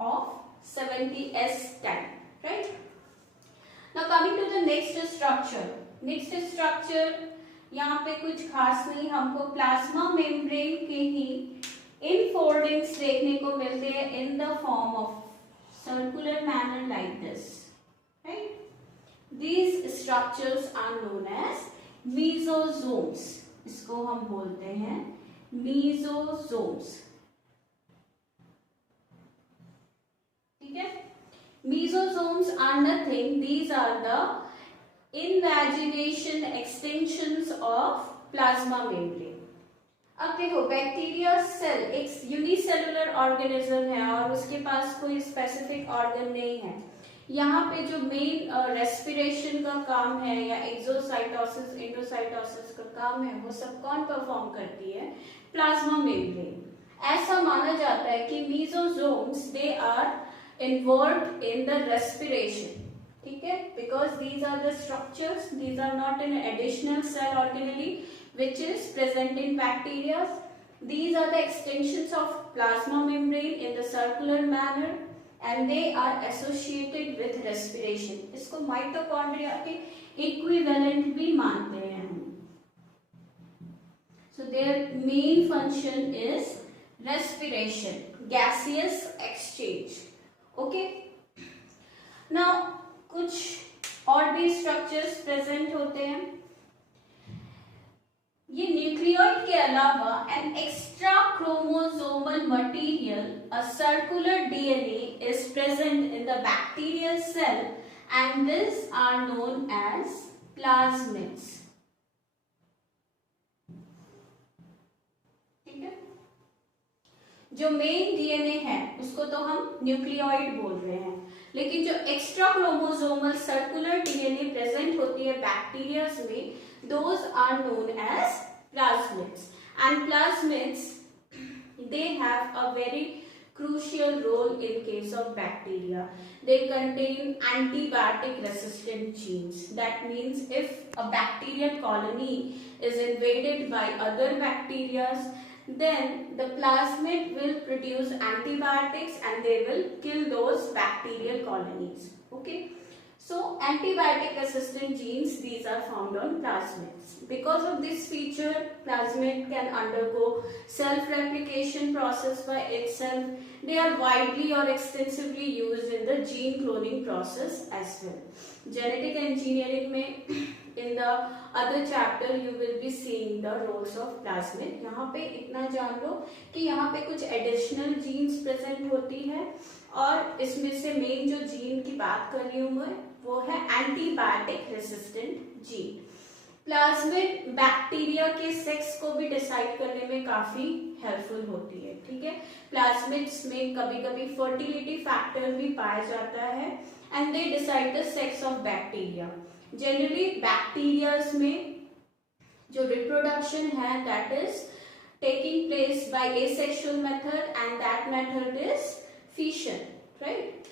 of 70s time, right? Now coming to the next structure. Next structure यहाँ पे कुछ खास नहीं, हमको प्लाज्मा मेम्ब्रेन के ही इनफोल्डिंग्स देखने को मिलते हैं इन the form of circular manner like this, right? These structures are known as mesosomes. इसको हम बोलते हैं mesosomes. ठीक है? Mesosomes are nothing. These are the invagination extensions of plasma membrane. अब देखो, बैक्टीरिया सेल एक यूनिसेलुलर ऑर्गेनिज्म है और उसके पास कोई स्पेसिफिक ऑर्गन नहीं है. यहाँ पे जो मेन रेस्पिरेशन का काम है या एक्सोसाइटोसिस एंडोसाइटोसिस का काम है, वो सब कौन परफॉर्म करती है? Plasma membrane. ऐसा माना जाता है कि mesosomes they are involved in the respiration. ठीक है, because these are the structures, these are not an additional cell organelle which is present in bacteria. These are the extensions of plasma membrane in the circular manner and they are associated with respiration. इसको माइटोकॉन्ड्रिया के इक्विवेलेंट भी मानते हैं हम. So their main function is respiration, gaseous exchange. Okay. Now कुछ और भी structures present होते हैं. ये न्यूक्लियोइड के अलावा an extra chromosomal material, a circular DNA is present in the bacterial cell and this are known as plasmids. ठीक है, जो मेन डीएनए है उसको तो हम न्यूक्लियोइड बोल रहे हैं, लेकिन जो extra chromosomal circular DNA present होती है बैक्टीरिया में, those are known as plasmids. And plasmids, they have a very crucial role in case of bacteria. They contain antibiotic resistant genes. That means if a bacterial colony is invaded by other bacteria, then the plasmid will produce antibiotics and they will kill those bacterial colonies. Okay. So antibiotic resistant genes, these are found on plasmids. Because of this feature, plasmid can undergo self-replication process by itself. They are widely or extensively used in the gene cloning process as well. Genetic engineering में in the other chapter you will be seeing the roles of plasmid. यहाँ पे इतना जान लो कि यहाँ पे कुछ additional genes present होती है और इसमें से मेन जो जीन की बात कर रही हूँ मैं वो है antibiotic resistant gene. Plasmid bacteria के सेक्स को भी डिसाइड करने में काफी हेल्पफुल होती है. ठीक है, प्लाज्मिड्स में कभी कभी फर्टिलिटी फैक्टर भी पाया जाता है and they decide the sex of bacteria. Generally bacterias में जो रिप्रोडक्शन है that is taking place by asexual method and that method is fission, right?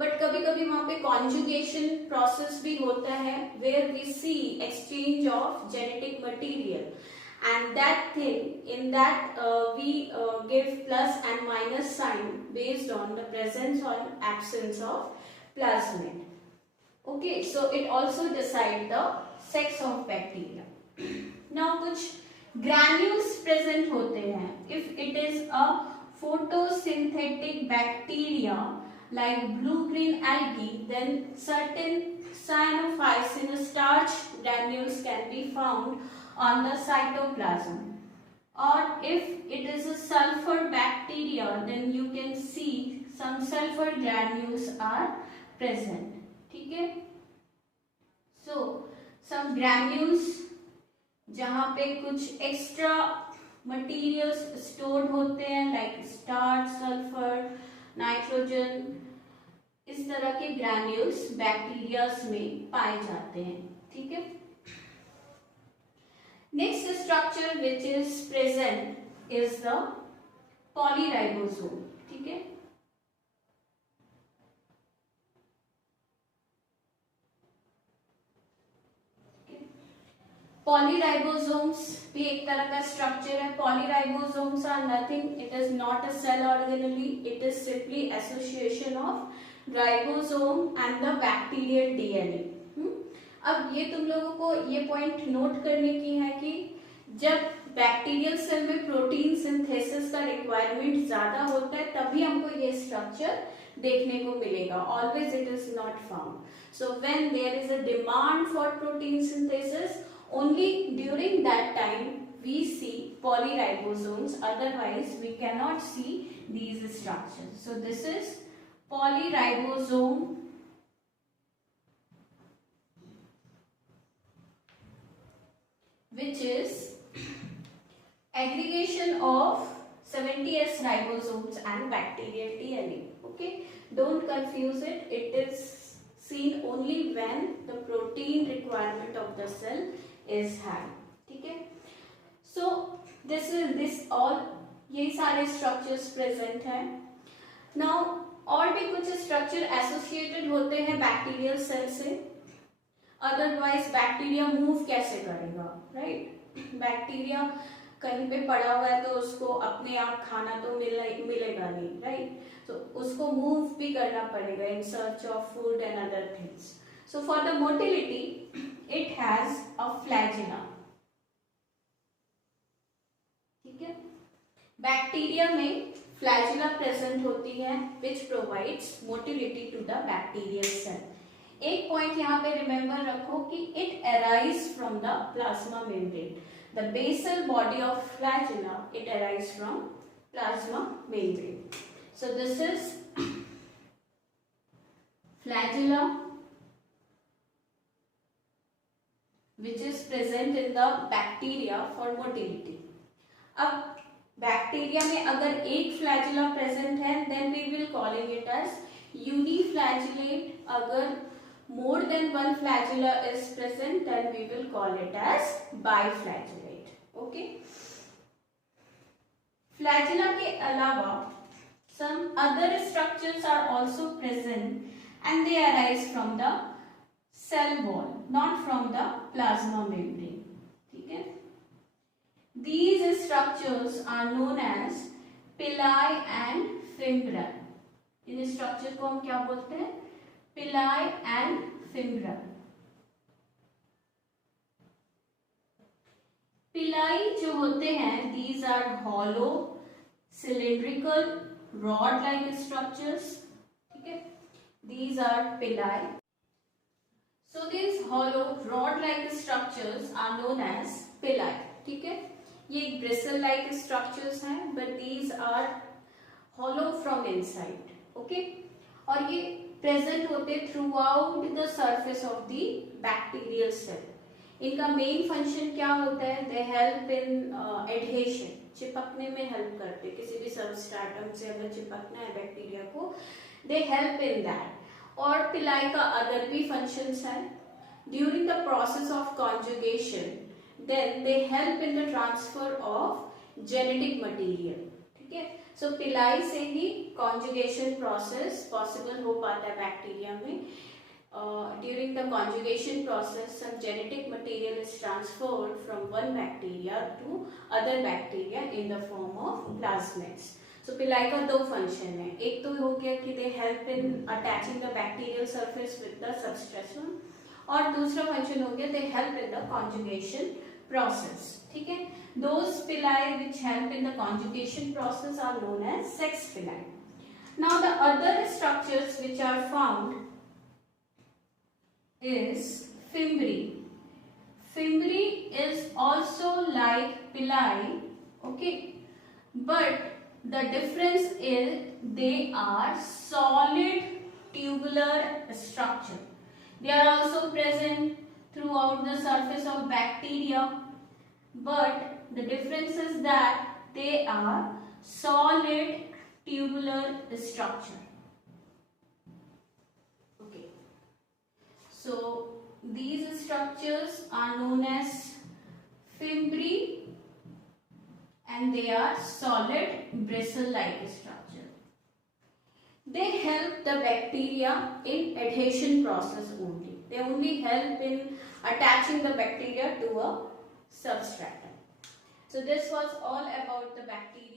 But कभी कभी वहां पे conjugation process भी होता है where we see exchange of genetic material and that thing in that we give plus and minus sign based on the presence or absence of plasmid. Okay, so it also decide the sex of bacteria. Now कुछ granules present होते हैं. If it is a photosynthetic bacteria like blue-green algae, then certain cyanophysin starch granules can be found on the cytoplasm. Or if it is a sulfur bacteria, then you can see some sulfur granules are present. ठीक है? So some granules जहाँ पे कुछ extra materials stored होते हैं like starch, sulphur, nitrogen, इस तरह के ग्रैन्यूल्स बैक्टीरियाज में पाए जाते हैं. ठीक है, next structure which is present is the polyribosome. ठीक है, पॉलीराइबोसोम्स भी एक तरह का स्ट्रक्चर है. Polyribosomes are nothing, it is not a cell organelle, it is simply association of ribosome and the bacterial DNA. अब ये तुम लोगों को ये पॉइंट नोट करने की है कि जब बैक्टीरियल सेल में प्रोटीन सिंथेसिस का रिक्वायरमेंट ज्यादा होता है तभी हमको ये स्ट्रक्चर देखने को मिलेगा. Always it is not found. So when there is a demand for protein synthesis, only during that time we see polyribosomes, otherwise we cannot see these structures. So this is polyribosome, which is aggregation of 70S ribosomes and bacterial DNA. Okay, don't confuse it. It is seen only when the protein requirement of the cell is high. ठीक है. So this all ये सारे structures present हैं. Now और भी कुछ structure associated होते हैं bacterial cell से. Otherwise बैक्टीरिया मूव कैसे करेगा, राइट? बैक्टीरिया कहीं पे पड़ा हुआ है तो उसको अपने आप खाना तो मिलेगा नहीं, राइट? तो उसको मूव भी करना पड़ेगा in search of food and other things. So for the motility it has a flagella. ठीक है. बैक्टीरिया में फ्लैजिला प्रेजेंट होती है which provides motility to the bacterial cell. एक पॉइंट यहाँ पे रिमेंबर रखो कि it arise from the plasma membrane. The basal body of flagella, it arise from plasma membrane. So this is flagella which is present in the bacteria for motility. अब बैक्टीरिया में अगर एक flagella present है then we will calling it as uniflagellate. अगर more than one flagella is present then we will call it as biflagellate. Okay. Flagella के अलावा some other structures are also present and they arise from the cell wall, not from the plasma membrane. ठीक है. These structures are known as pili and fimbriae. इन स्ट्रक्चर को हम क्या बोलते हैं? pili and fimbriae. pili जो होते हैं, these are hollow, cylindrical, rod-like structures. ठीक है. These are pili. So these hollow rod-like structures are known as pili. ठीक है. ये bristle-like structures हैं, but these are hollow from inside. Okay. और ये present होते throughout the surface of the bacterial cell. इनका main function क्या होता है? They help in adhesion. चिपकने में help करते. किसी भी substratum से अगर चिपकना है बैक्टीरिया को, they help in that. और पिलाई का अदर भी फंक्शंस हैं. During the process of conjugation then they help in the transfer of genetic material. ठीक है. सो पिलाई से ही कॉन्जुगेशन प्रोसेस पॉसिबल हो पाता है बैक्टीरिया में. During the conjugation process some genetic material is transferred from one bacteria to other bacteria in the form of plasmids. So pili का दो फंक्शन है. एक तो हो गया कि they help in attaching the bacterial surface with the substratum, और दूसरा फंक्शन हो गया they help in the conjugation process. ठीक है. Those pili which help in the conjugation process are known as sex pili. Now the other structures which are found is fimbriae. Fimbriae is also like pili, okay, but the difference is they are solid tubular structure. They are also present throughout the surface of bacteria, but the difference is that they are solid tubular structure. Okay. So these structures are known as fimbriae and they are solid bristle-like structure. They help the bacteria in adhesion process only. They only help in attaching the bacteria to a substratum. So this was all about the bacteria.